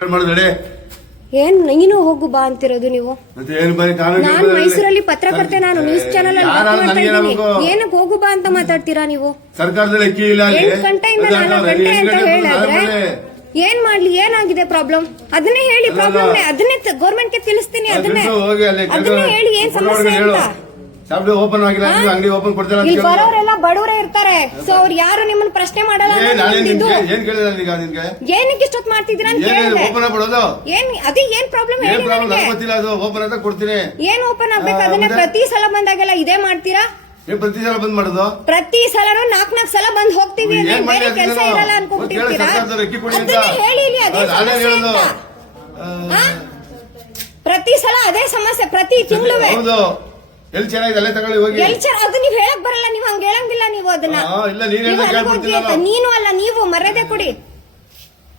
ಏನ್ ನೀನು ಹೋಗು ಬಾ ಅಂತಿರೋದು ನೀವು? ನಾನು ಮೈಸೂರಲ್ಲಿ ಪತ್ರಕರ್ತೆ, ನಾನು ನ್ಯೂಸ್ ಚಾನೆಲ್ ಅಲ್ಲಿ ಏನಕ್ಕೆ ಹೋಗು ಬಾ ಅಂತ ಮಾತಾಡ್ತೀರಾ ನೀವು? 8 ಗಂಟೆಯಿಂದ 4 ಗಂಟೆ ಅಂತ ಹೇಳಿದ್ರೆ ಏನ್ ಮಾಡ್ಲಿ? ಏನಾಗಿದೆ ಪ್ರಾಬ್ಲಮ್? ಅದನ್ನೇ ಹೇಳಿ. ಪ್ರಾಬ್ಲಮ್ ಅದನ್ನೇ ಗೌರ್ಮೆಂಟ್ ಗೆ ತಿಳಿಸ್ತೀನಿ. ಅದನ್ನೇ ಹೇಳಿ ಏನ್ ಸಮಸ್ಯೆ ಅಂತ. ಓಪನ್ ಆಗಿಲ್ಲ, ಅಂಗಡಿ ಓಪನ್ ಕೊಡ್ತಾರೆ. ಇಲ್ಲಿ ಬರೋರೆಲ್ಲ ಬಡವರೇ ಇರ್ತಾರೆ. ಸೊ ಅವ್ರು ಯಾರು ನಿಮ್ಮನ್ನ ಪ್ರಶ್ನೆ ಮಾಡಲ್ಲ. ಏನಕ್ಕೆ ಇಷ್ಟೊತ್ತು ಮಾಡ್ತಿದ್ದೀರಾ ಅಂತ ಏನ್ ಅದೇ ಏನ್ ಪ್ರಾಬ್ಲಮ್ ಹೇಳಿ ನನಗೆ. ಏನ್ ಓಪನ್ ಆಗ್ಬೇಕು? ಅದನ್ನೇ ಪ್ರತಿ ಸಲ ಬಂದಾಗೆಲ್ಲ ಇದೇ ಮಾಡ್ತೀರಾ? ಪ್ರತಿ ಸಲ ಬಂದ್ ಮಾಡೋದು? ಪ್ರತಿ ಸಲನು 4 ಸಲ ಬಂದ್ ಹೋಗ್ತೀವಿ. ಬೇರೆ ಕೆಲಸ ಇರಲ್ಲ ಅನ್ಕೊಂಡ್ಬಿಟ್ಟಿರ್ತೀರಾ? ಹೇಳಿ ಇಲ್ಲಿ ಅದೇ ಸಮಸ್ಯೆ ಅಂತ. ಪ್ರತಿ ಸಲ ಅದೇ ಸಮಸ್ಯೆ, ಪ್ರತಿ ತಿಂಗಳು. ಎಲ್ಲಿ ಚೆನ್ನಾಗಿದೆ ಅಲ್ಲೇ ತಗೊಳ್ಳಿ ಹೋಗಿ. ಅದು ನೀವ್ ಹೇಳಕ್ ಬರಲ್ಲ, ನೀವ್ ಹಂಗ ಹೇಳಂಗಿಲ್ಲ. ನೀವು ಅದನ್ನ ನೀನು ಅಲ್ಲ, ನೀವು ಮರ್ಯಾದೆ ಕೊಡಿ.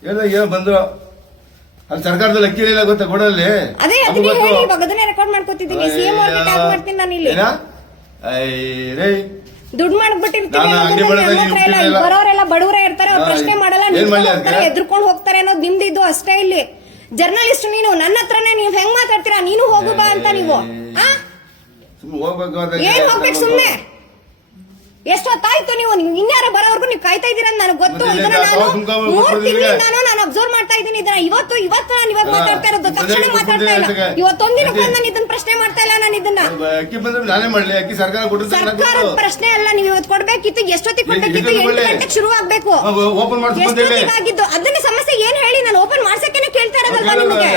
ಏನೋ ಬಂದ್ರು ಅಲ್ಲಿ ಸರ್ಕಾರದಲ್ಲಿ ಅಕ್ಕಿ ಇಲ್ಲ ಗೊತ್ತಾ ಕೊಡಲ್ಲಿ? ಅದೇ ಅದನ್ನೇ ಹೇಳಿ. ಇವಾಗ ಅದನ್ನೇ ರೆಕಾರ್ಡ್ ಮಾಡ್ಕೊತಿದ್ದೀನಿ. ಸಿಎಂ ಅವ್ರಿಗೆ ಟ್ಯಾಗ್ ಮಾಡ್ತೀನಿ ನಾನು ಇಲ್ಲಿ. ದುಡ್ಡು ಮಾಡ್ಬಿಟ್ಟಿರ್ತೀನಿ. ಬರೋರೆಲ್ಲ ಬಡವರೇ ಇರ್ತಾರೆ. ಅವ್ರು ಪ್ರಶ್ನೆ ಮಾಡಲ್ಲ, ಎದ್ರುಕೊಂಡು ಹೋಗ್ತಾರೆ ಅನ್ನೋದು ನಿಮ್ದಿದ್ದು ಅಷ್ಟೇ. ಇಲ್ಲಿ ಜರ್ನಲಿಸ್ಟ್ ನೀನು ನನ್ನ ಹತ್ರನೇ ನೀವ್ ಹೆಂಗ್ ಮಾತಾಡ್ತೀರಾ? ನೀನು ಹೋಗು ಬಾ ಅಂತ. ನೀವು ಏನ್ ಹೋಗ್ಬೇಕು ಸುಮ್ನೆ? ಎಷ್ಟೊತ್ತಾಯ್ತು? ನೀವು ಇನ್ಯಾರ ಬರೋವರೆಗೂ ನೀವು ಕಾಯ್ತಾ ಇದೀರ ನನಗೆ ಗೊತ್ತು. ಇದನ್ನ ನಾನು 3 ತಿಂಗಳಿಂದ ನಾನು ಅಬ್ಸರ್ವ್ ಮಾಡ್ತಾ ಇದ್ದೀನಿ. ಇದನ್ನ ಇವತ್ತು ನಾನು ಇವಾಗ ಮಾತಾಡ್ತಾ ಇರೋದು. ತಕ್ಷಣ ಮಾತಾಡ್ತಾ ಇಲ್ಲ. ಇವತ್ತೊಂದಿನ ನಾನು ಇದನ್ನ ಪ್ರಶ್ನೆ ಮಾಡ್ತಾ ಇಲ್ಲ. ನಾನು ಇದನ್ನ ಸರ್ಕಾರದ ಪ್ರಶ್ನೆ ಅಲ್ಲ. ನೀವು ಇವತ್ತು ಕೊಡ್ಬೇಕಿತ್ತು. ಎಷ್ಟೊತ್ತಿಗೆ ಕೊಡ್ಬೇಕಿತ್ತು? 8 ಗಂಟೆಗೆ ಶುರು ಆಗ್ಬೇಕು. ಎಷ್ಟೊತ್ತಿಗಾಗಿದ್ದು? ಅದನ್ನ ಸಮಸ್ಯೆ ಏನ್ ಹೇಳಿ? ನಾನು ಓಪನ್ ಮಾಡ್ಸಕ್ಕೆ ಕೇಳ್ತಾ ಇರೋದಲ್ವಾ ನಿಮಗೆ?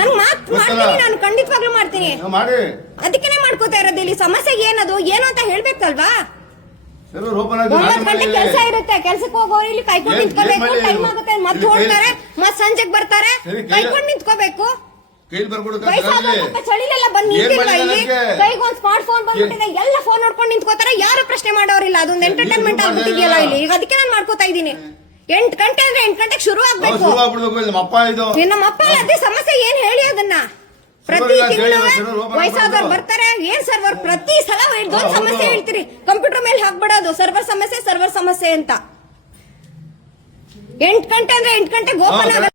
ನಾನು ಮಾಡ್ತೀನಿ, ನಾನು ಖಂಡಿತವಾಗ್ಲೂ ಮಾಡ್ತೀನಿ. ಅದಕ್ಕೇನೆ ಮಾಡ್ಕೋತಾ ಇರೋದು. ಇಲ್ಲಿ ಸಮಸ್ಯೆ ಏನದು ಏನು ಅಂತ ಹೇಳ್ಬೇಕಲ್ವಾ? 9 ಗಂಟೆ ಕೆಲಸ ಇರುತ್ತೆ. ಕೆಲ್ಸಕ್ಕೆ ಹೋಗೋರು ಇಲ್ಲಿ ಕೈಕೊಂಡು ನಿಂತ್ಕೋಬೇಕು. ಟೈಮ್ ಆಗುತ್ತೆ, ಮತ್ತೆ ಹೋಗ್ತಾರೆ, ಮತ್ತೆ ಸಂಜೆಗೆ ಬರ್ತಾರೆ. ಕೈಕೊಂಡು ನಿಂತ್ಕೋಬೇಕು. ಚಳಿಲೆಲ್ಲ ಬಂದ್ ನಿಂತಿಲ್ಲ. ಇಲ್ಲಿ ಕೈಗೊಂದು ಸ್ಮಾರ್ಟ್ ಫೋನ್ ಬಂದ್ಬಿಟ್ಟಿದೆ. ಎಲ್ಲ ಫೋನ್ ನೋಡ್ಕೊಂಡು ನಿಂತ್ಕೋತಾರೆ. ಯಾರು ಪ್ರಶ್ನೆ ಮಾಡೋರಿಲ್ಲ. ಅದೊಂದು ಎಂಟರ್ಟೈನ್ಮೆಂಟ್ ಆಗ್ಬಿಟ್ಟಿದೆಯಲ್ಲ ಇಲ್ಲಿ. ಈಗ ಅದಕ್ಕೆ ನಾನು ಮಾಡ್ಕೋತಾ ಇದ್ದೀನಿ. 8 ಗಂಟೆ ಅಂದ್ರೆ 8 ಗಂಟೆಗೆ ಶುರು ಆಗ್ಬೇಕು. ನಮ್ಮಪ್ಪ ಅದೇ ಸಮಸ್ಯೆ ಏನ್ ಹೇಳಿ? ಅದನ್ನ ಪ್ರತಿ ತಿಂಗಳು ವಯಸ್ಸಾದವ್ರು ಬರ್ತಾರೆ. ಏನ್ ಸರ್ವರ್? ಪ್ರತಿ ಸಲ ಇದೊಂದು ಸಮಸ್ಯೆ ಹೇಳ್ತೀರಿ. ಕಂಪ್ಯೂಟರ್ ಮೇಲೆ ಹಾಕ್ಬಿಡೋದು ಸರ್ವರ್ ಸಮಸ್ಯೆ ಅಂತ. 8 ಗಂಟೆ ಅಂದ್ರೆ 8 ಗಂಟೆಗೆ ಓಪನ್ ಆಗ